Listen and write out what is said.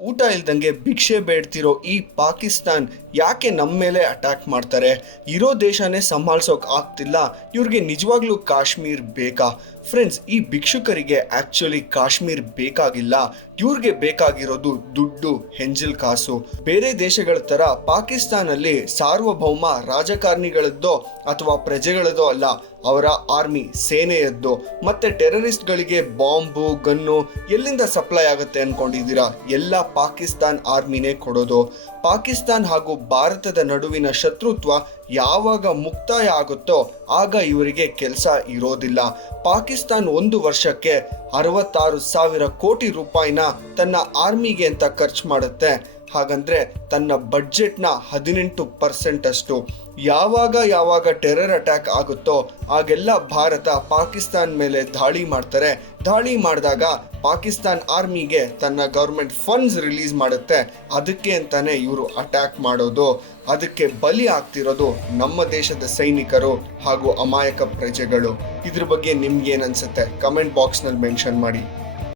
ಊಟ ಇಲ್ದಂಗೆ ಭಿಕ್ಷೆ ಬೇಡ್ತಿರೋ ಈ ಪಾಕಿಸ್ತಾನ್ ಯಾಕೆ ನಮ್ಮ ಮೇಲೆ ಅಟ್ಯಾಕ್ ಮಾಡ್ತಾರೆ? ಇರೋ ದೇಶನೇ ಸಂಭಾಳಿಸೋಕೆ ಆಗ್ತಿಲ್ಲ, ಇವ್ರಿಗೆ ನಿಜವಾಗ್ಲೂ ಕಾಶ್ಮೀರ್ ಬೇಕಾ? ಫ್ರೆಂಡ್ಸ್, ಈ ಭಿಕ್ಷುಕರಿಗೆ ಆ್ಯಕ್ಚುಲಿ ಕಾಶ್ಮೀರ್ ಬೇಕಾಗಿಲ್ಲ. ಇವ್ರಿಗೆ ಬೇಕಾಗಿರೋದು ದುಡ್ಡು, ಹೆಂಜಲ್ ಕಾಸು. ಬೇರೆ ದೇಶಗಳ ಥರ ಪಾಕಿಸ್ತಾನಲ್ಲಿ ಸಾರ್ವಭೌಮ ರಾಜಕಾರಣಿಗಳದ್ದೋ ಅಥವಾ ಪ್ರಜೆಗಳದ್ದೋ ಅಲ್ಲ, ಅವರ ಆರ್ಮಿ, ಸೇನೆಯದ್ದು. ಮತ್ತೆ ಟೆರರಿಸ್ಟ್ಗಳಿಗೆ ಬಾಂಬು, ಗನ್ನು ಎಲ್ಲಿಂದ ಸಪ್ಲೈ ಆಗುತ್ತೆ ಅನ್ಕೊಂಡಿದ್ದೀರಾ? ಎಲ್ಲ ಪಾಕಿಸ್ತಾನ್ ಆರ್ಮಿನೇ ಕೊಡೋದು. ಪಾಕಿಸ್ತಾನ್ ಹಾಗೂ ಭಾರತದ ನಡುವಿನ ಶತ್ರುತ್ವ ಯಾವಾಗ ಮುಕ್ತಾಯ ಆಗುತ್ತೋ ಆಗ ಇವರಿಗೆ ಕೆಲಸ ಇರೋದಿಲ್ಲ. ಪಾಕಿಸ್ತಾನ್ ಒಂದು ವರ್ಷಕ್ಕೆ 66,000 ಕೋಟಿ ರೂಪಾಯಿನ ತನ್ನ ಆರ್ಮಿಗೆ ಅಂತ ಖರ್ಚು ಮಾಡುತ್ತೆ. ಹಾಗಂದ್ರೆ ತನ್ನ ಬಡ್ಜೆಟ್ನ 18% ಅಷ್ಟು. ಯಾವಾಗ ಟೆರರ್ ಅಟ್ಯಾಕ್ ಆಗುತ್ತೋ ಆಗೆಲ್ಲ ಭಾರತ ಪಾಕಿಸ್ತಾನ್ ಮೇಲೆ ದಾಳಿ ಮಾಡ್ತಾರೆ. ದಾಳಿ ಮಾಡಿದಾಗ ಪಾಕಿಸ್ತಾನ್ ಆರ್ಮಿಗೆ ತನ್ನ ಗೌರ್ಮೆಂಟ್ ಫಂಡ್ಸ್ ರಿಲೀಸ್ ಮಾಡುತ್ತೆ. ಅದಕ್ಕೆ ಅಂತಾನೆ ಇವರು ಅಟ್ಯಾಕ್ ಮಾಡೋದು. ಅದಕ್ಕೆ ಬಲಿ ಆಗ್ತಿರೋದು ನಮ್ಮ ದೇಶದ ಸೈನಿಕರು ಹಾಗೂ ಅಮಾಯಕ ಪ್ರಜೆಗಳು. ಇದ್ರ ಬಗ್ಗೆ ನಿಮ್ಗೇನು ಅನ್ಸುತ್ತೆ? ಕಮೆಂಟ್ ಬಾಕ್ಸ್ನಲ್ಲಿ ಮೆನ್ಷನ್ ಮಾಡಿ.